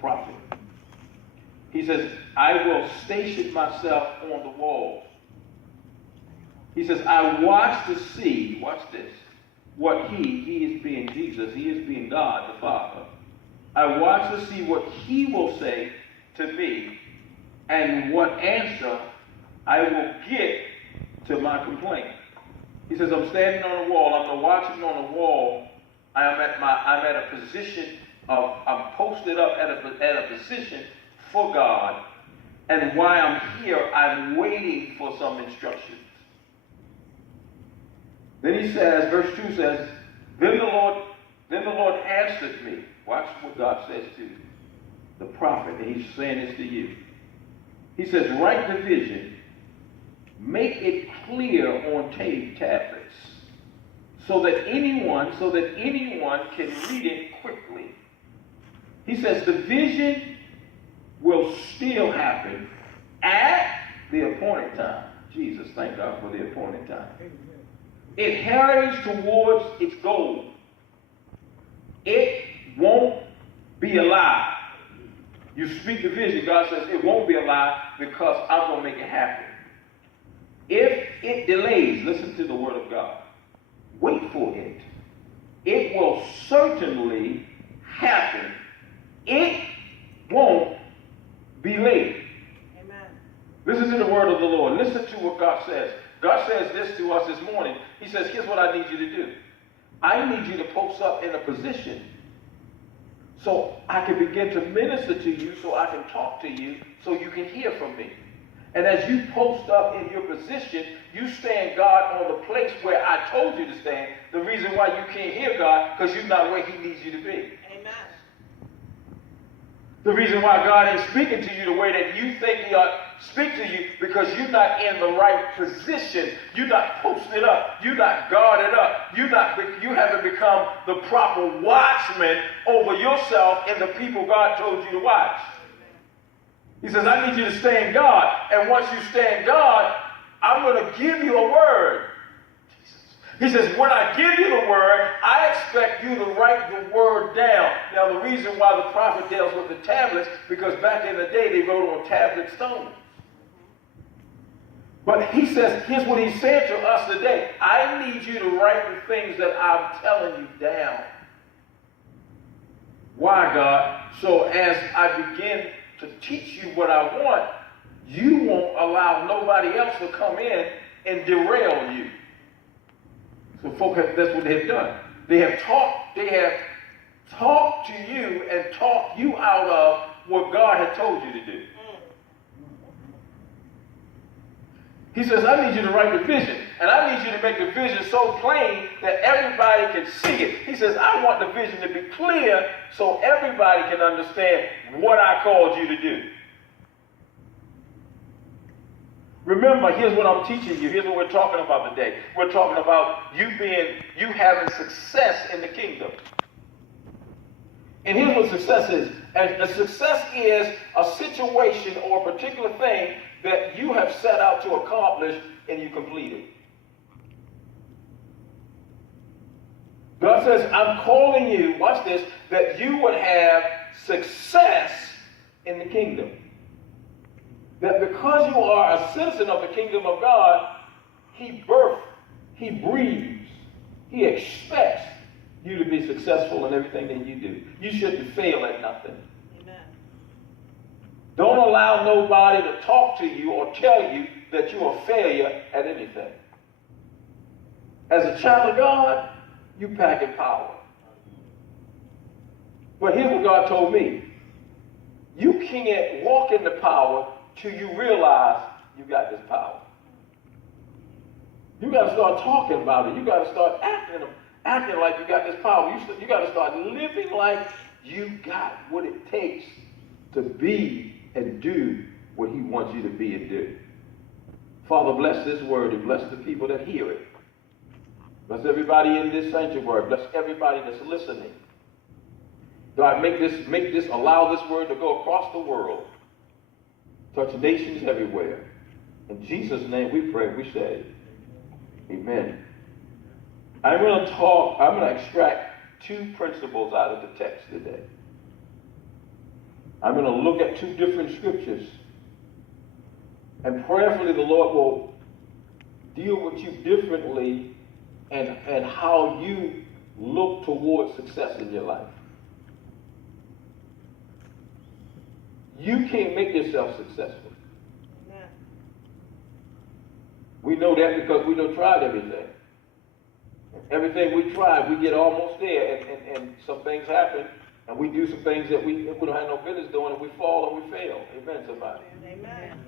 prophet. He says, I will station myself on the walls. He says, I watch to see, watch this, what he is being Jesus, he is being God the Father. I watch to see what he will say to me and what answer I will get to my complaint. He says, I'm standing on the wall, I'm watching on the wall. I'm at a position of, I'm posted up at a position for God. And while I'm here, I'm waiting for some instructions. Then he says, verse 2 says, Then the Lord answered me. Watch what God says to the prophet, and he's saying this to you. He says, write the vision, make it clear on tablets, so that anyone can read it quickly. He says the vision will still happen at the appointed time. Jesus, thank God for the appointed time. It hurries towards its goal. It won't be a lie. You speak the vision, God says it won't be a lie because I'm going to make it happen. If it delays, listen to the word of God. Wait for it. It will certainly happen. It won't be late. Amen. Listen to the word of the Lord. Listen to what God says. God says this to us this morning. He says, here's what I need you to do. I need you to post up in a position so I can begin to minister to you, so I can talk to you, so you can hear from me. And as you post up in your position, you stand God on the place where I told you to stand. The reason why you can't hear God, because you're not where he needs you to be. Amen. The reason why God ain't speaking to you the way that you think he ought to speak to you, because you're not in the right position. You're not posted up. You're not guarded up. You haven't become the proper watchman over yourself and the people God told you to watch. He says, I need you to stand God. And once you stand God, I'm going to give you a word. He says, when I give you the word, I expect you to write the word down. Now, the reason why the prophet deals with the tablets, because back in the day, they wrote on tablet stones. But he says, here's what he's saying to us today. I need you to write the things that I'm telling you down. Why, God? So as I begin to teach you what I want, you won't allow nobody else to come in and derail you. So folks, that's what they've done. They have talked to you and talked you out of what God had told you to do. He says, I need you to write the vision. And I need you to make the vision so plain that everybody can see it. He says, I want the vision to be clear so everybody can understand what I called you to do. Remember, here's what I'm teaching you. Here's what we're talking about today. We're talking about you having success in the kingdom. And here's what success is. And success is a situation or a particular thing that you have set out to accomplish and you complete it. God says, I'm calling you, watch this, that you would have success in the kingdom. That because you are a citizen of the kingdom of God, he birthed, he breathes, he expects you to be successful in everything that you do. You shouldn't fail at nothing. Amen. Don't allow nobody to talk to you or tell you that you're a failure at anything. As a child of God, you pack in power. But here's what God told me. You can't walk in the power till you realize you got this power. You got to start talking about it. You got to start acting like you got this power. You got to start living like you got what it takes to be and do what he wants you to be and do. Father, bless this word and bless the people that hear it. Bless everybody in this sanctuary. Bless everybody that's listening. God, allow this word to go across the world. Touch nations everywhere. In Jesus' name we pray, we say, amen. I'm going to extract two principles out of the text today. I'm going to look at two different scriptures. And prayerfully, the Lord will deal with you differently and how you look towards success in your life. You can't make yourself successful. Amen. We know that because we done tried everything. Everything we try, we get almost there, and some things happen, and we do some things that we don't have no business doing, and we fall and we fail. Amen, somebody. Amen.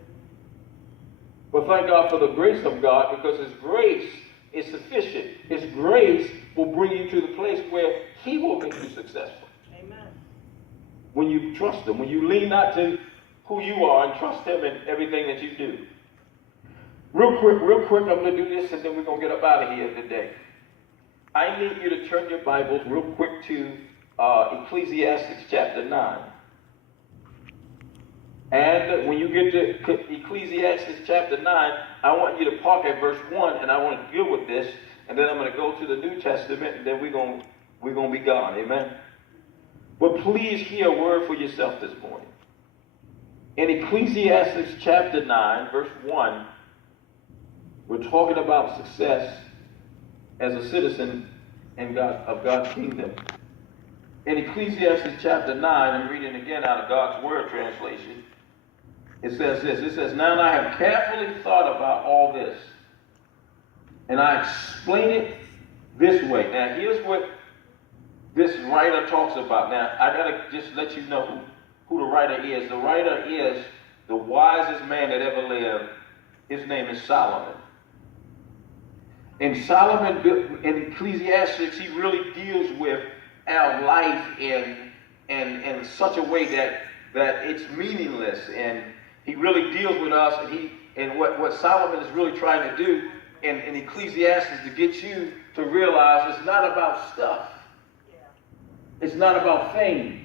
But thank God for the grace of God, because His grace is sufficient. His grace will bring you to the place where He will make you successful. Amen. When you trust Him, when you lean not to who you are and trust Him in everything that you do. Real quick, I'm going to do this, and then we're going to get up out of here today. I need you to turn your Bibles real quick to Ecclesiastes chapter 9. And when you get to Ecclesiastes chapter 9, I want you to park at verse 1, and I want to deal with this, and then I'm going to go to the New Testament, and then we're going to be gone. Amen? But please hear a word for yourself this morning. In Ecclesiastes chapter 9, verse 1, we're talking about success as a citizen of God's kingdom. In Ecclesiastes chapter 9, I'm reading again out of God's Word translation. It says this. It says, "Now I have carefully thought about all this, and I explain it this way." Now here's what this writer talks about. Now I got to just let you know who the writer is. The writer is the wisest man that ever lived. His name is Solomon. And Solomon, in Ecclesiastes, he really deals with our life in such a way that it's meaningless, and he really deals with us. And what Solomon is really trying to do in Ecclesiastes to get you to realize it's not about stuff. It's not about things.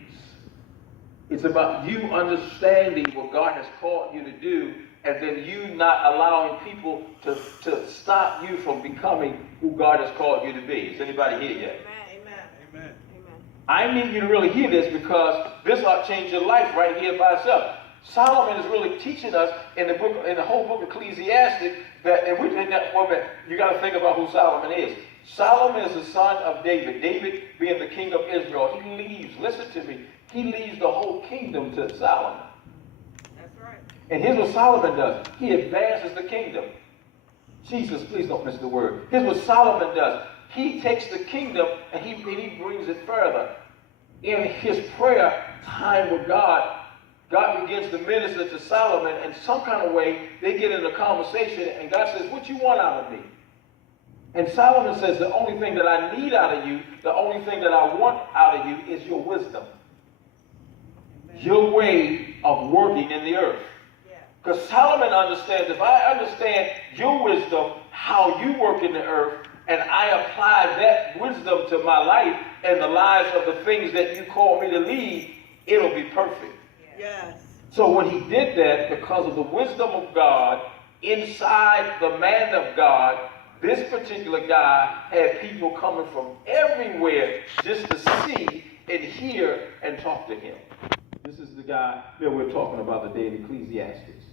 It's about you understanding what God has called you to do, and then you not allowing people to stop you from becoming who God has called you to be. Is anybody here yet? Amen. Amen. I need you to really hear this, because this ought to change your life right here by itself. Solomon is really teaching us in the whole book of Ecclesiastes you got to think about who Solomon is. Solomon is the son of David. David being the king of Israel. He leaves, listen to me, he leaves the whole kingdom to Solomon. That's right. And here's what Solomon does. He advances the kingdom. Jesus, please don't miss the word. Here's what Solomon does. He takes the kingdom and he brings it further. In his prayer time with God, God begins to minister to Solomon, and some kind of way they get in a conversation, and God says, "What you want out of me?" And Solomon says, "The only thing that I need out of you, the only thing that I want out of you is your wisdom. Your way of working in the earth." Because Solomon understands, if I understand your wisdom, how you work in the earth, and I apply that wisdom to my life and the lives of the things that you call me to lead, it'll be perfect. Yes. So when he did that, because of the wisdom of God inside the man of God, this particular guy had people coming from everywhere just to see and hear and talk to him. This is the guy that we're talking about today in Ecclesiastes.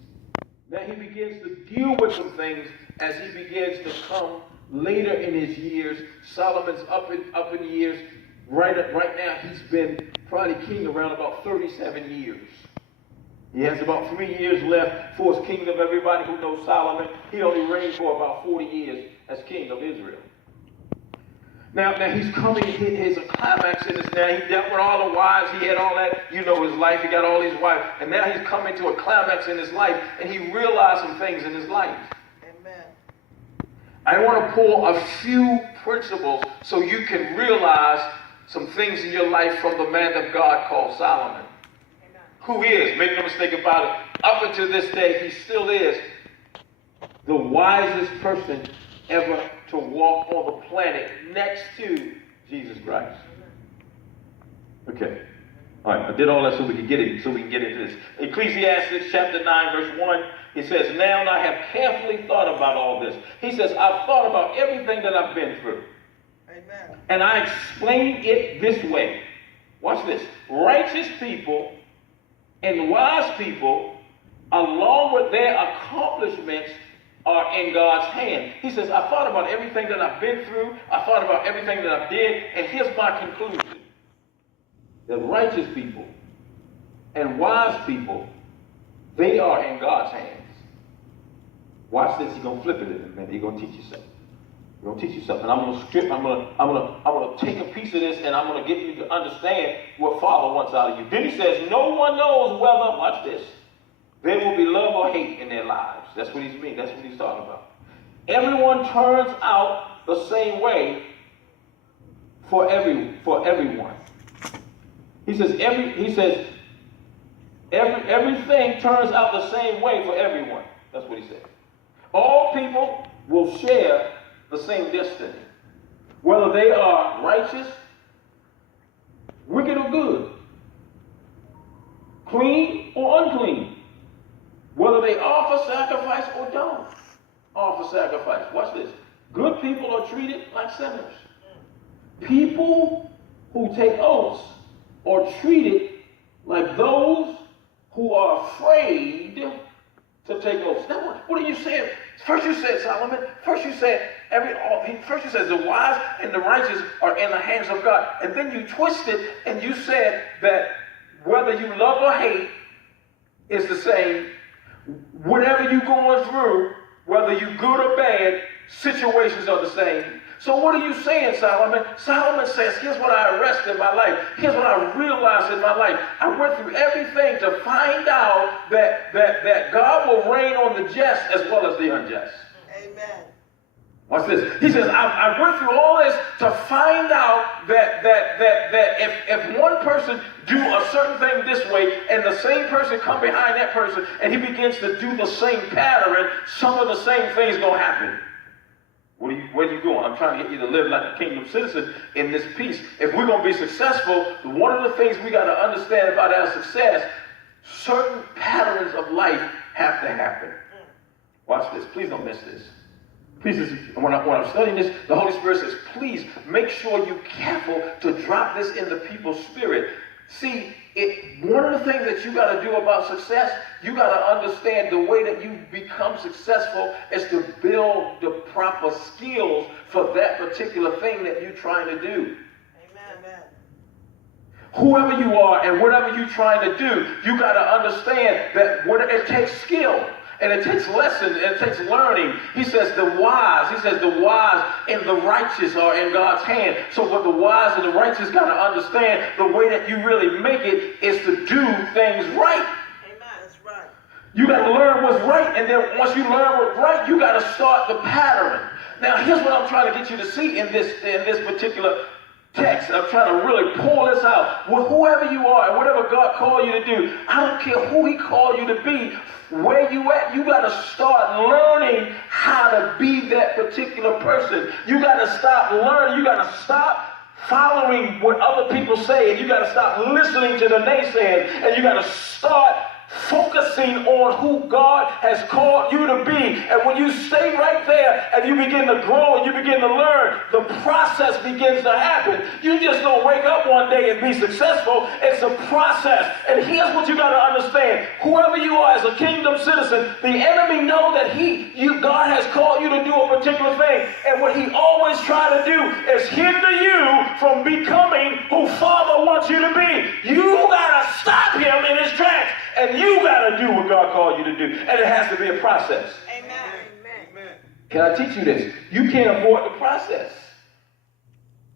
Now he begins to deal with some things as he begins to come later in his years. Solomon's up in years. Right now he's been probably king around about 37 years. He has about 3 years left for his kingdom. Everybody who knows Solomon, he only reigned for about 40 years as king of Israel. Now he's coming, he's a climax in this now. He dealt with all the wives, he had all that, his life, he got all these wives. And now he's coming to a climax in his life, and he realized some things in his life. Amen. I want to pull a few principles so you can realize some things in your life from the man of God called Solomon. Amen. Who is, make no mistake about it, up until this day, he still is the wisest person ever to walk on the planet next to Jesus Christ. Okay. All right, I did all that so we can get into this. Ecclesiastes chapter 9, verse 1, it says, "Now I have carefully thought about all this." He says, "I've thought about everything that I've been through. Amen. And I explain it this way." Watch this. "Righteous people And wise people, along with their accomplishments, are in God's hand. He says, I thought about everything that I've been through. I thought about everything that I did. And here's my conclusion. The righteous people and wise people, they are in God's hands. Watch this. He's going to flip it in a minute. He's going to teach you something. He's going to teach you something. I'm going to strip. I'm going to take a piece of this, and I'm going to get you to understand what Father wants out of you. Then he says, no one knows whether, watch this, there will be love or hate in their lives. That's what he's meaning. That's what he's talking about. Everyone turns out the same way for everyone. He says everything turns out the same way for everyone. That's what he said. All people will share the same destiny, whether they are righteous, wicked or good, clean or unclean. Whether they offer sacrifice or don't offer sacrifice. Watch this. Good people are treated like sinners. People who take oaths are treated like those who are afraid to take oaths. Now, what are you saying? First you said, Solomon, first you said the wise and the righteous are in the hands of God. And then you twisted and you said that whether you love or hate is the same. Whatever you're going through, whether you're good or bad, situations are the same. So what are you saying, Solomon? Solomon says, here's what I arrested in my life. Here's what I realized in my life. I went through everything to find out that God will reign on the just as well as the unjust. Amen. Watch this. He says, I went through all this to find out that if one person do a certain thing this way and the same person come behind that person and he begins to do the same pattern, some of the same things going to happen. Where are you going? I'm trying to get you to live like a kingdom citizen in this piece. If we're going to be successful, one of the things we got to understand about our success, certain patterns of life have to happen. Watch this. Please don't miss this. Please, when I'm studying this, the Holy Spirit says, please make sure you're careful to drop this in the people's spirit. See, one of the things that you got to do about success, you got to understand the way that you become successful is to build the proper skills for that particular thing that you're trying to do. Amen. Whoever you are and whatever you're trying to do, you got to understand that it takes skill. And it takes lessons, and it takes learning. He says the wise and the righteous are in God's hand. So what the wise and the righteous got to understand, the way that you really make it is to do things right. Amen. That's right. You got to learn what's right, and then once you learn what's right, you got to start the pattern. Now here's what I'm trying to get you to see in this particular text. I'm trying to really pull this out. Well, whoever you are and whatever God called you to do, I don't care who he called you to be, where you at, you got to start learning how to be that particular person. You got to stop learning. You got to stop following what other people say, and you got to stop listening to the naysayers, and you got to start focusing on who God has called you to be. And when you stay right there and you begin to grow and you begin to learn, the process begins to happen. You just don't wake up one day and be successful. It's a process. And here's what you got to understand. Whoever you are as a kingdom citizen, the enemy know that God has called you to do a particular thing. And what he always tries to do is hinder you from becoming who Father wants you to be. You got to stop him in his tracks. And you got to do what God called you to do. And it has to be a process. Amen. Amen. Can I teach you this? You can't avoid the process.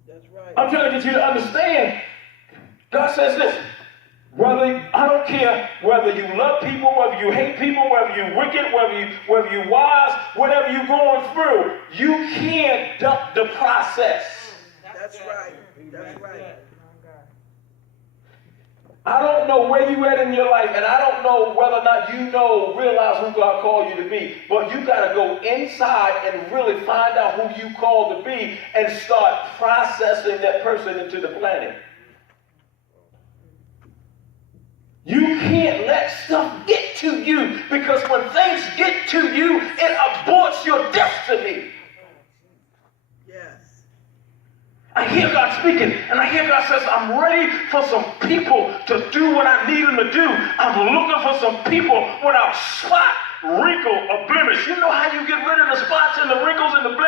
That's right. I'm trying to get you to understand. God says this. I don't care whether you love people, whether you hate people, whether you're wicked, whether you're wise, whatever you're going through, you can't duck the process. That's right. That's right. I don't know where you at in your life, and I don't know whether or not realize who God called you to be, but you got to go inside and really find out who you called to be and start processing that person into the planet. You can't let stuff get to you, because when things get to you, it aborts your destiny. I hear God speaking, and I hear God says, I'm ready for some people to do what I need them to do. I'm looking for some people without spot, wrinkle, or blemish. You know how you get rid of the spots and the wrinkles and the blemishes?